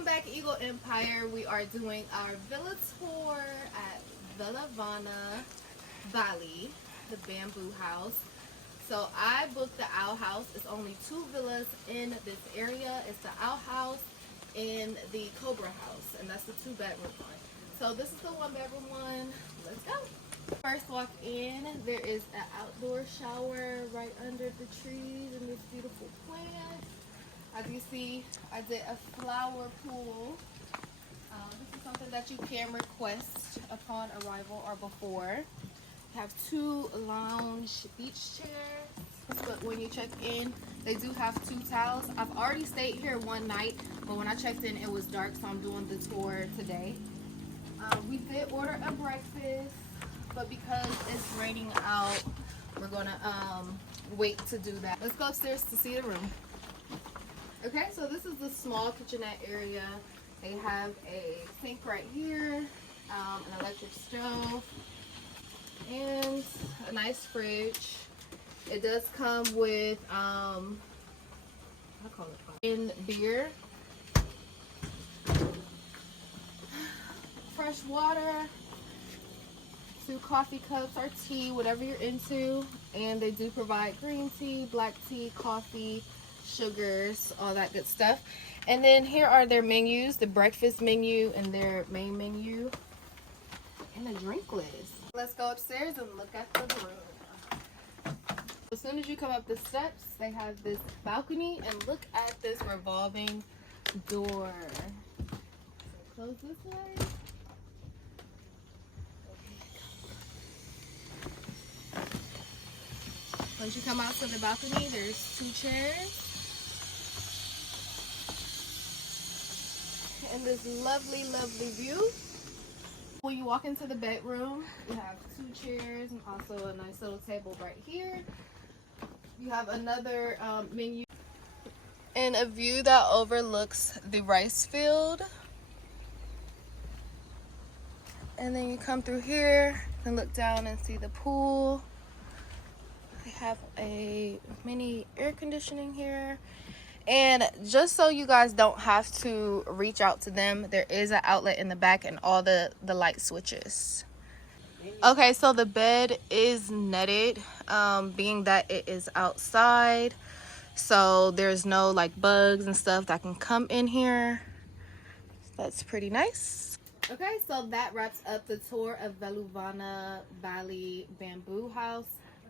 Welcome back, Eagle Empire. We are doing our villa tour at Veluvana Bali, the bamboo house. So I booked the owl house. It's only 2 villas in this area. It's the owl house and the cobra house, and that's the 2-bedroom one. So this is the 1-bedroom one. Let's go. First walk in, there is an outdoor shower right under the trees and this beautiful plant. As you see, I did a flower pool. This is something that you can request upon arrival or before. You have 2 lounge beach chairs, but when you check in, they do have 2 towels. I've already stayed here one night, but when I checked in, it was dark, so I'm doing the tour today. We did order a breakfast, but because it's raining out, we're gonna wait to do that. Let's go upstairs to see the room. Okay, so this is the small kitchenette area. They have a sink right here, an electric stove, and a nice fridge. It does come with in beer, fresh water, 2 coffee cups or tea, whatever you're into, and they do provide green tea, black tea, coffee, sugars, all that good stuff. And then here are their menus, the breakfast menu and their main menu and the drink list. Let's go upstairs and look at the room. As soon as you come up the steps, they have this balcony, and look at this revolving door. So close this way. Once you come out to the balcony, there's 2 chairs. And this lovely, lovely view. When you walk into the bedroom, you have 2 chairs and also a nice little table right here. You have another menu and a view that overlooks the rice field. And then you come through here and look down and see the pool. They have a mini air conditioning here. And just so you guys don't have to reach out to them, there is an outlet in the back and all the light switches. Okay, so the bed is netted, being that it is outside, so there's no like bugs and stuff that can come in here. That's pretty nice. Okay, so that wraps up the tour of Veluvana Bali bamboo house.